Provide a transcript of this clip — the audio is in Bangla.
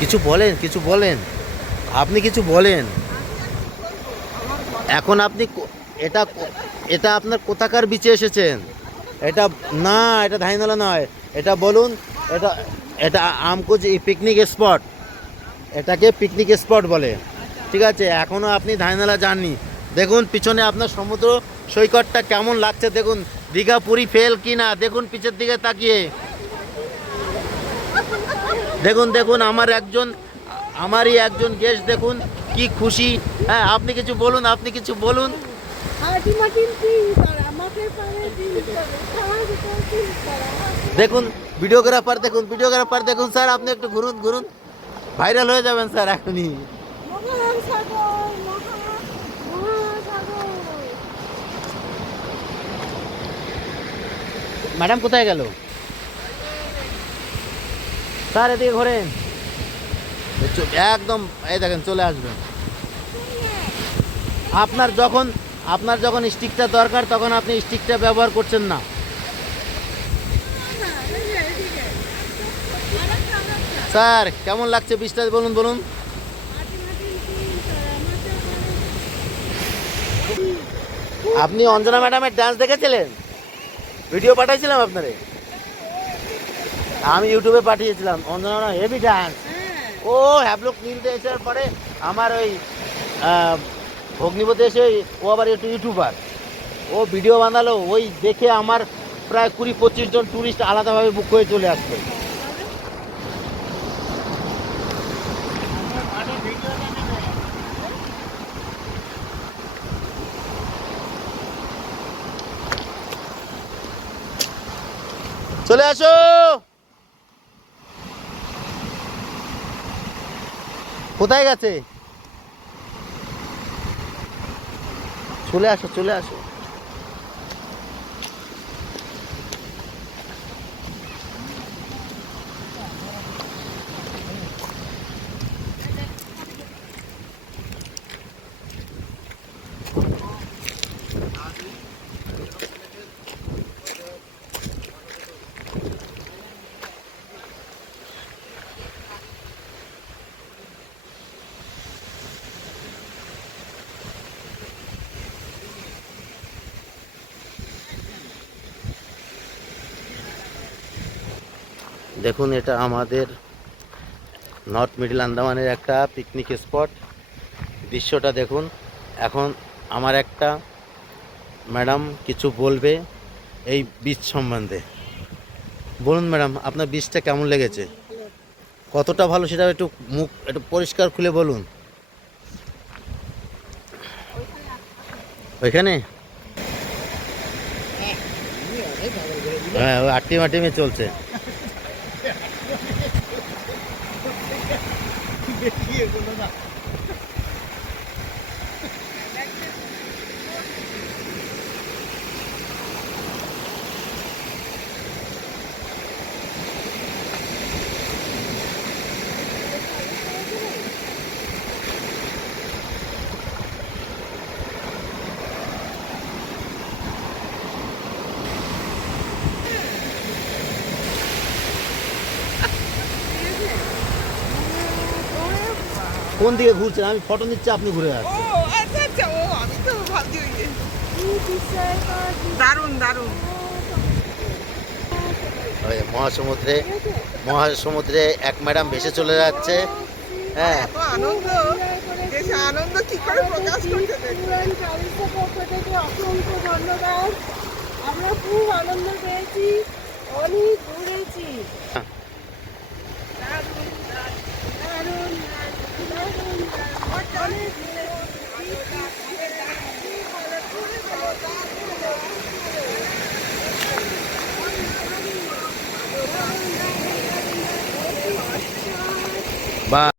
কিছু বলেন, কিছু বলেন, আপনি কিছু বলেন। এখন আপনি এটা এটা আপনার কোথাকার বিচে এসেছেন? এটা না, এটা ধাইনালা নয়। এটা বলুন, এটা এটা আমকুজ পিকনিক স্পট। এটাকে পিকনিক স্পট বলে। ঠিক আছে, এখনও আপনি ধাইনালা যাননি। দেখুন পিছনে আপনার সমুদ্র সৈকতটা কেমন লাগছে দেখুন। দীঘা পুরী ফেল কি না দেখুন পিছের দিকে তাকিয়ে। দেখুন দেখুন আমারই একজন গেস্ট দেখুন কি খুশি। হ্যাঁ, আপনি কিছু বলুন, আপনি কিছু বলুন। দেখুন ভিডিওগ্রাফার, দেখুন ভিডিওগ্রাফার, দেখুন স্যার আপনি একটু ঘুরুন ঘুরুন, ভাইরাল হয়ে যাবেন স্যার এখনই। ম্যাডাম কোথায় গেল স্যার? এদিকে ঘোরেন, একদম এই দেখেন চলে আসবেন। আপনার যখন স্টিকটা দরকার তখন আপনি স্টিকটা ব্যবহার করছেন না। স্যার কেমন লাগছে বীজটা বলুন বলুন। আপনি অঞ্জনা ম্যাডামের ডান্স দেখেছিলেন? ভিডিও পাঠাইছিলাম আপনারে, আমি ইউটিউবে পাঠিয়েছিলাম। Anjana madam heavy dance. ও হ্যাবলক নীলতে আসার পরে আমার ওই অগ্নিপথে এসে ও আবার একটু ইউটিউবার, ও ভিডিও বানালো, ওই দেখে আমার প্রায় 20-25 জন ট্যুরিস্ট আলাদাভাবে বুক হয়ে চলে আসলো। চলে আসো, কোথায় গেছে? চলে আসো চলে আসো। দেখুন এটা আমাদের নর্থ মিডল আন্দামানের একটা পিকনিক স্পট। দৃশ্যটা দেখুন। এখন আমার একটা ম্যাডাম কিছু বলবে এই বীজ সম্বন্ধে। বলুন ম্যাডাম, আপনার বীজটা কেমন লেগেছে? কতটা ভালো সেটা একটু মুখ একটু পরিষ্কার খুলে বলুন। ওইখানে হ্যাঁ, ওই আটিম আটিমে চলছে। কোন দিকে ঘুরছেন? আমি ফটো নিচ্ছি, আপনি ঘুরে ও আসছেন। আচ্ছা আচ্ছা, ও আমি তো ভাবছি ওই যে দারুণ দারুণ। ওই মহাসমুদ্রে এক ম্যাডাম ভেসে চলে যাচ্ছে। হ্যাঁ, এত আনন্দ, দেশে আনন্দ কি করে প্রকাশ করতে দেখবেন। অসংখ্য ধন্যবাদ, আমরা খুব আনন্দ পেয়েছি, অনেক ঘুরেছি। দারুণ দারুণ দারুণ অনেক বা